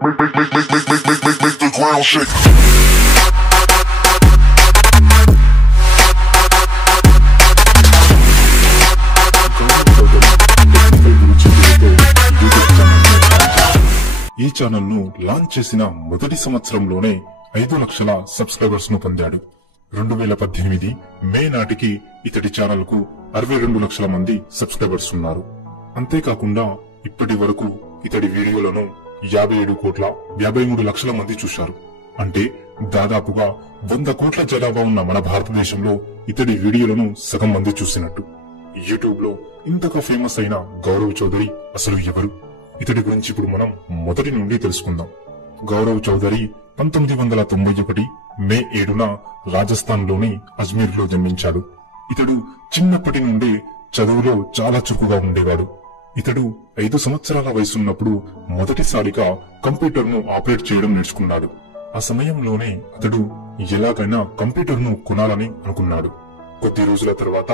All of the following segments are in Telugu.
Make the ground shake. ఈ ఛానల్ ను లాంచ్ చేసిన మొదటి సంవత్సరంలోనే 5 లక్షల సబ్స్క్రైబర్స్ ను పొందాడు. 2018 మే నాటికి ఇతడి ఛానల్ కు 62 లక్షల మంది సబ్స్క్రైబర్స్ ఉన్నారు. అంతేకాకుండా ఇప్పటి వరకు ఇతడి వీడియోలను 57,53 లక్షల మంది చూశారు. అంటే దాదాపుగా 100 కోట్ల జనాభా ఉన్న మన భారతదేశంలో ఇతడి వీడియోలను సగం మంది చూసినట్టు. యూట్యూబ్ లో ఇంతగా ఫేమస్ అయిన గౌరవ్ చౌదరి అసలు ఎవరు? ఇతడి గురించి ఇప్పుడు మనం మొదటి నుండి తెలుసుకుందాం. గౌరవ్ చౌదరి 1991 మే 7న రాజస్థాన్ లోని అజ్మీర్ లో జన్మించాడు. ఇతడు చిన్నప్పటి నుండే చదువులో చాలా చురుకుగా ఉండేవాడు. ఇతడు 5 సంవత్సరాల వయసున్నప్పుడు మొదటిసారిగా కంప్యూటర్ ను ఆపరేట్ చేయడం నేర్చుకున్నాడు. ఆ సమయంలోనే అతడు ఎలాగైనా కంప్యూటర్ ను కొనాలని అనుకున్నాడు. కొద్ది రోజుల తర్వాత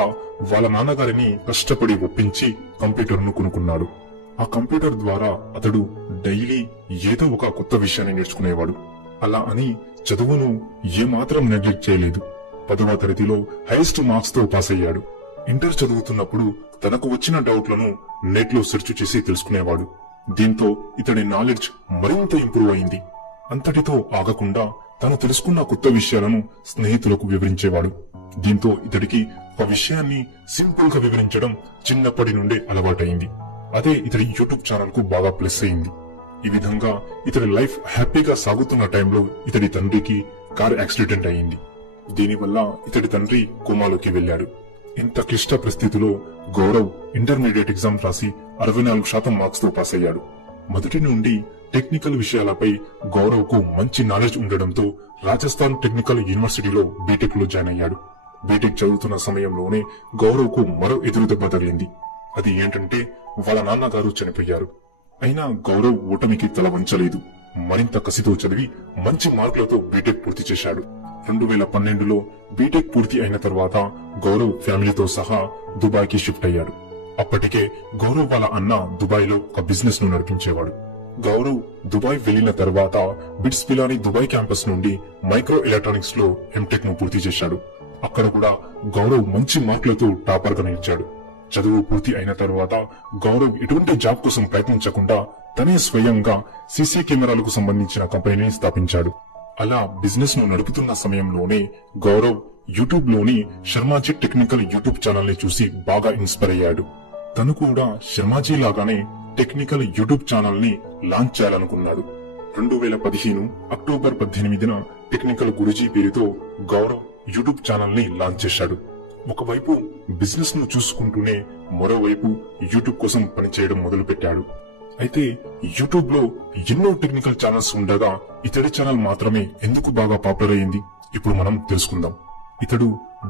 వాళ్ళ నాన్నగారిని కష్టపడి ఒప్పించి కంప్యూటర్ ను కొనుక్కున్నాడు. ఆ కంప్యూటర్ ద్వారా అతడు డైలీ ఏదో ఒక కొత్త విషయాన్ని నేర్చుకునేవాడు. అలా అని చదువును ఏమాత్రం నెగ్లెక్ట్ చేయలేదు. 10వ తరగతిలో హైయెస్ట్ మార్క్స్ తో పాస్ అయ్యాడు. ఇంటర్ చదువుతున్నప్పుడు తనకు వచ్చిన డౌట్లను నెట్ లో సెర్చ్ చేసి తెలుసుకునేవాడు. దీంతో ఇతడి నాలెడ్జ్ మరింత ఇంప్రూవ్ అయింది. అంతటితో ఆగకుండా తను తెలుసుకున్న కొత్త విషయాలను స్నేహితులకు వివరించేవాడు. దీంతో ఇతడికి ఒక విషయాన్ని సింపుల్ గా వివరించడం చిన్నప్పటి నుండే అలవాటైంది. అదే ఇతడి యూట్యూబ్ ఛానల్ కు బాగా ప్లస్ అయింది. ఈ విధంగా ఇతడి లైఫ్ హ్యాపీగా సాగుతున్న టైంలో ఇతడి తండ్రికి కార్ యాక్సిడెంట్ అయింది. దీనివల్ల ఇతడి తండ్రి కోమాలోకి వెళ్లాడు. ఇంత క్లిష్ట పరిస్థితిలో గౌరవ్ ఇంటర్మీడియట్ ఎగ్జామ్ రాసి 64% మార్క్స్ తో పాస్ అయ్యాడు. మొదటి నుండి టెక్నికల్ విషయాలపై గౌరవ్ కు మంచి నాలెడ్జ్ ఉండడంతో రాజస్థాన్ టెక్నికల్ యూనివర్సిటీలో బీటెక్ లో జాయిన్ అయ్యాడు. బీటెక్ చదువుతున్న సమయంలోనే గౌరవ్ కు మరో ఎదురు దెబ్బ తగిలింది. అది ఏంటంటే వాళ్ళ నాన్నగారు చనిపోయారు. అయినా గౌరవ్ ఓటమికి తల వంచలేదు. మరింత కసితో చదివి మంచి మార్కులతో బీటెక్ పూర్తి చేశాడు. 2012లో బీటెక్ పూర్తి అయిన తర్వాత గౌరవ్ ఫ్యామిలీతో సహా దుబాయ్ కి షిఫ్ట్ అయ్యాడు. అప్పటికే గౌరవ్ వాళ్ళ అన్న దుబాయ్ లో ఒక బిజినెస్ ను నడిపించేవాడు. గౌరవ్ దుబాయ్ వెళ్లిన తర్వాత బిట్స్ పిలాని దుబాయ్ క్యాంపస్ నుండి మైక్రో ఎలక్ట్రానిక్స్ లో ఎంటెక్ ను పూర్తి చేశాడు. అక్కడ కూడా గౌరవ్ మంచి మార్కులతో టాపర్ గా నిలిచాడు. చదువు పూర్తి అయిన తర్వాత గౌరవ్ ఎటువంటి జాబ్ కోసం ప్రయత్నించకుండా తనే స్వయంగా సీసీ కెమెరాలకు సంబంధించిన కంపెనీని స్థాపించాడు. అలా బిజినెస్ ను నడుపుతున్న సమయంలోనే గౌరవ్ యూట్యూబ్ లోని శర్మాజీ టెక్నికల్ యూట్యూబ్ ఛానల్ ని చూసి బాగా ఇన్స్పైర్ అయ్యాడు. తను కూడా శర్మాజీ లాగానే టెక్నికల్ యూట్యూబ్ ఛానల్ ని లాంచ్ చేయాలనుకున్నాడు. 2015 అక్టోబర్ 18న టెక్నికల్ గురుజీ పేరుతో గౌరవ్ యూట్యూబ్ ఛానల్ ని లాంచ్ చేశాడు. ఒకవైపు బిజినెస్ ను చూసుకుంటూనే మరోవైపు యూట్యూబ్ కోసం పనిచేయడం మొదలు పెట్టాడు. అయితే యూట్యూబ్ లో ఎన్నో టెక్నికల్ ఛానల్స్ ఉండగా ఇతడి ఛానల్ మాత్రమే ఎందుకు బాగా పాపులర్ అయింది ఇప్పుడు మనం తెలుసుకుందాం. ఇతడు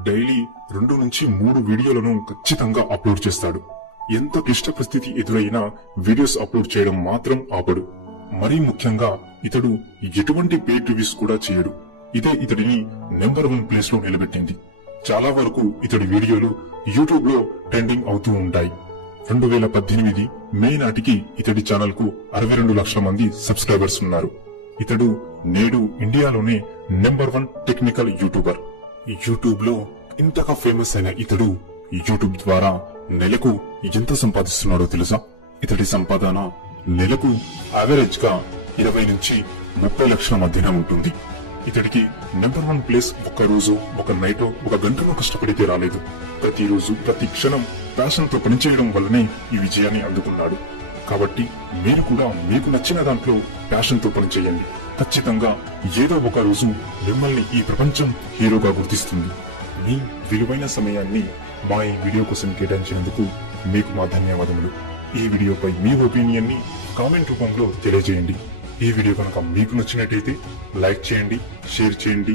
డైలీ 2 నుంచి 3 వీడియోలను ఖచ్చితంగా అప్లోడ్ చేస్తాడు. ఎంత క్లిష్ట పరిస్థితి ఎదురైనా వీడియోస్ అప్లోడ్ చేయడం మాత్రం ఆపడు. మరీ ముఖ్యంగా ఇతడు ఎటువంటి పెయిడ్ రివ్యూస్ కూడా చేయడు. ఇదే ఇతడిని నెంబర్ 1 ప్లేస్ లో నిలబెట్టింది. చాలా వరకు ఇతడి వీడియోలు యూట్యూబ్ లో ట్రెండింగ్ అవుతూ ఉంటాయి. 2018 మే నాటికి ఇతడి ఛానల్ కు 62 లక్షల మంది సబ్స్క్రైబర్స్ ఉన్నారు. ఇతడు నేడు ఇండియాలోనే నెంబర్ 1 టెక్నికల్ యూట్యూబర్. యూట్యూబ్ లో ఇంతగా ఫేమస్ అయిన ఇతడు యూట్యూబ్ ద్వారా నెలకు ఎంత సంపాదిస్తున్నాడో తెలుసా? ఇతడి సంపాదన నెలకు యావరేజ్ గా 20 నుంచి 30 లక్షల మధ్యన ఉంటుంది. ఇతడికి నెంబర్ 1 ప్లేస్ ఒక్క రోజు, ఒక నైట్, ఒక గంటలో కష్టపడితే రాలేదు. ప్రతిరోజు ప్రతి క్షణం ప్యాషన్ తో పనిచేయడం వల్లనే ఈ విజయాన్ని అందుకున్నాడు. కాబట్టి మీరు కూడా మీకు నచ్చిన దాంట్లో ప్యాషన్ తో పనిచేయండి. ఖచ్చితంగా ఏదో ఒక రోజు మిమ్మల్ని ఈ ప్రపంచం హీరోగా గుర్తిస్తుంది. మీ విలువైన సమయాన్ని మా ఈ వీడియో కోసం కేటాయించినందుకు మీకు మా ధన్యవాదములు. ఈ వీడియోపై మీ ఒపీనియన్ ని కామెంట్ రూపంలో తెలియజేయండి. ఈ వీడియో కనుక మీకు నచ్చినట్టయితే లైక్ చేయండి, షేర్ చేయండి.